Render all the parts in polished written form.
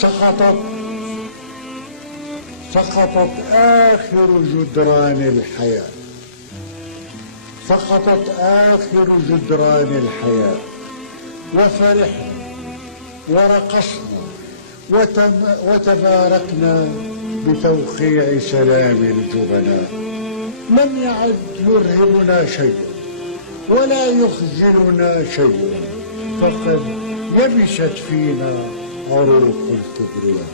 سقطت آخر جدران الحياة، سقطت آخر جدران الحياة، وفرحنا ورقصنا وتباركنا بتوقيع سلام الجبناء. لم يعد يرهبنا شيء ولا يخجلنا شيء، فقد يبست فينا عروق الكبرياء،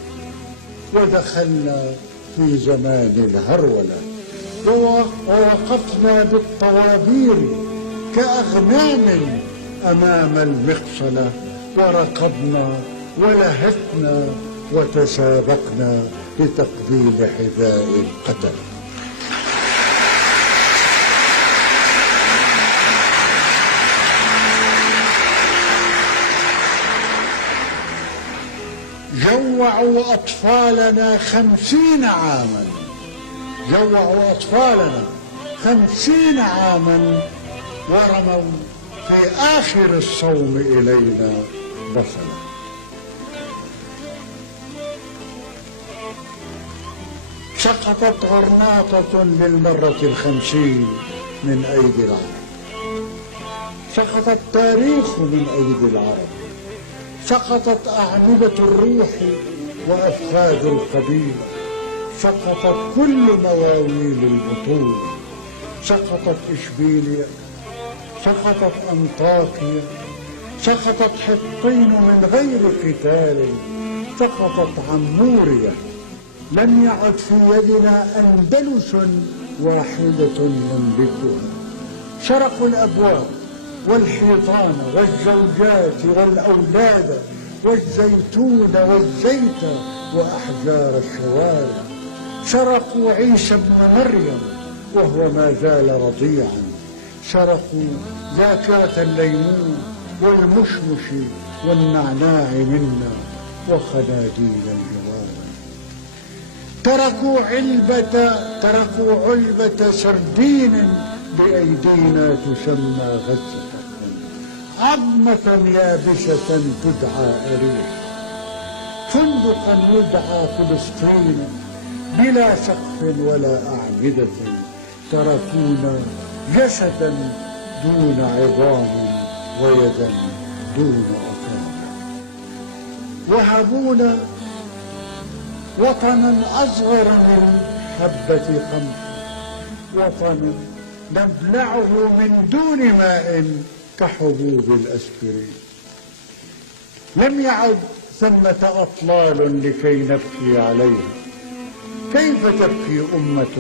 ودخلنا في زمان الهرولة، ووقفنا بالطوابير كأغنام أمام المقصلة، وركضنا ولهثنا وتسابقنا لتقبيل حذاء القتل. جوعوا أطفالنا 50 عاما، جوعوا أطفالنا 50 عاما، ورموا في آخر الصوم إلينا بصلا. سقطت غرناطة للمرة 50 من أيدي العرب، سقط التاريخ من أيدي العرب، سقطت أعمدة الروح وأفخاذ القبيلة، سقطت كل مواويل البطولة، سقطت إشبيلية، سقطت أنطاكيا، سقطت حطين من غير قتال، سقطت عمورية. لم يعد في يدنا أندلس واحدة نملكها. سرقوا الأبواب والحيطان والزوجات والأولاد والزيتون والزيت وأحجار الشوارع. سرقوا عيسى ابن مريم وهو ما زال رضيعا، سرقوا زكاة الليمون والمشمش والنعناع منا وخناديل الجوار. تركوا علبة سردين بأيدينا تسمى غزة، عظمة يابسة تدعى أريح، فندقا يدعى فلسطين بلا سقف ولا أعمدة. تركونا جسدا دون عظام ويدا دون أصابع، وهبونا وطنا أصغر من حبة قمح، وطنا نبلعه من دون ماء كحبوب الأسبرين. لم يعد ثمة أطلال لكي نبكي عليها. كيف تبكي أمة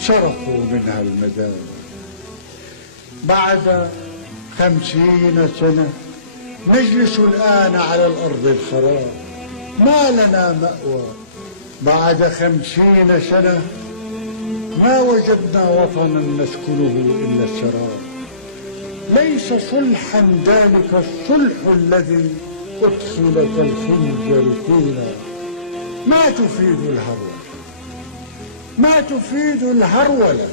سرقوا منها المدار؟ بعد 50 سنة نجلس الآن على الأرض الخراب، ما لنا مأوى. بعد 50 سنة ما وجدنا وطنا نسكنه إلا السراب. ليس صلحا ذلك الصلح الذي أدخل كالخنجر فينا. ما تفيد الهرولة، ما تفيد الهرولة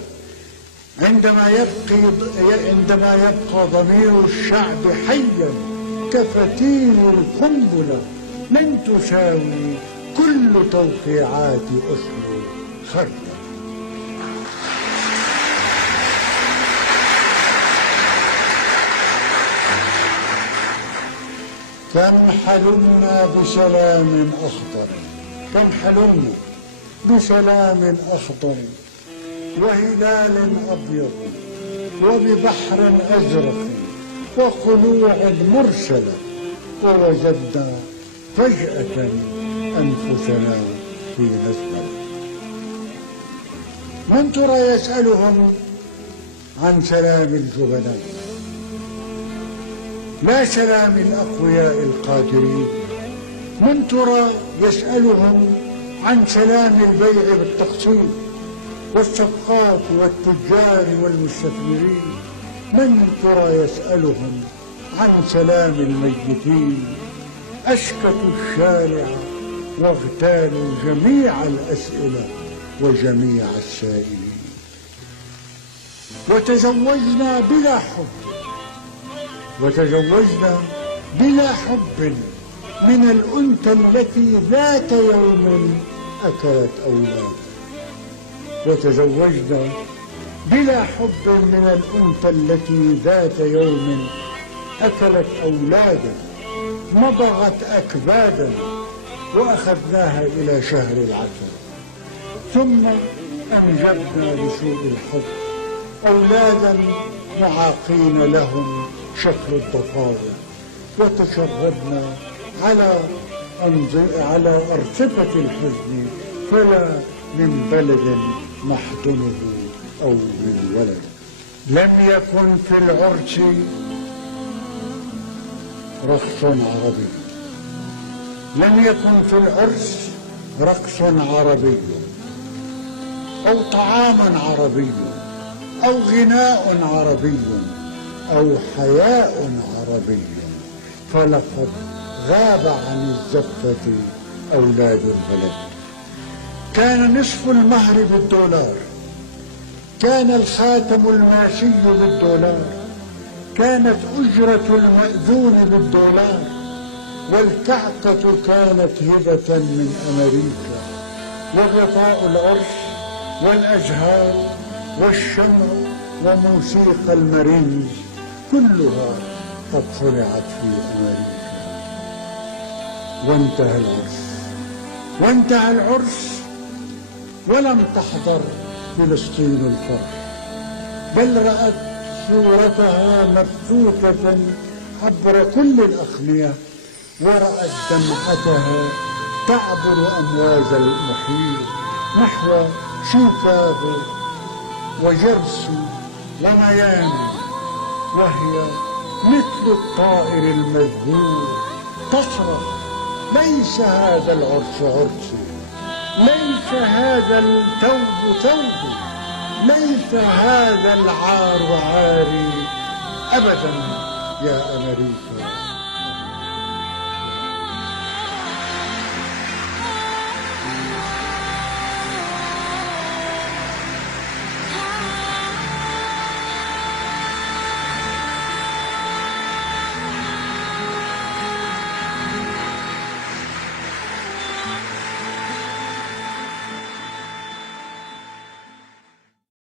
عندما يبقى ضمير الشعب حيا كفتيل القنبلة. لن تساوي كل توقيعات أسلو خردة. كم حلمنا بسلام أخضر، كم حلمنا بسلام أخضر وهلال أبيض وببحر أزرق وخلوع مرسلة، ووجدنا فجأة أنفسنا في نزلة. من ترى يسألهم عن سلام الجبناء؟ لا سلام الأقوياء القادرين. من ترى يسألهم عن سلام البيع بالتقسيط والصفقات والتجار والمستثمرين؟ من ترى يسألهم عن سلام الميتين؟ أسكتوا الشارع واغتالوا جميع الأسئلة وجميع السائلين. وتزوجنا بلا حب، وتزوجنا بلا حب من الأنثى التي ذات يوم أكلت أولادا، وتزوجنا بلا حب من الأنثى التي ذات يوم أكلت أولادا، مضغت أكبادا وأخذناها إلى شهر العسل، ثم أنجبنا لسوء الحظ أولادا معاقين لهم شكل الضفادع، وتشردنا على أرصفة الحزن، فلا من بلد نحضنه أو من ولد. لم يكن في العرس رقص عربي، لم يكن في العرس رقص عربي أو طعام عربي أو غناء عربي أو حياء عربي، فلقد غاب عن الزفة أولاد البلد. كان نصف المهر بالدولار، كان الخاتم الماشي بالدولار، كانت أجرة المأذون بالدولار، والكعكة كانت هبة من أمريكا، وغطاء العرس والأزهار والشمع وموسيقى المارينز كلها قد صنعت في أمريكا. وانتهى العرس ولم تحضر فلسطين الفرح، بل رأت صورتها مبثوثة عبر كل الأخنية، ورأت دمعتها تعبر أمواج المحيط نحو شيكاغو وجيرسي وميامي، وهي مثل الطائر المذهول تصرخ: ليس هذا العرس عرسي، ليس هذا الثوب ثوبي، ليس هذا العار عاري أبدا يا أمريكا.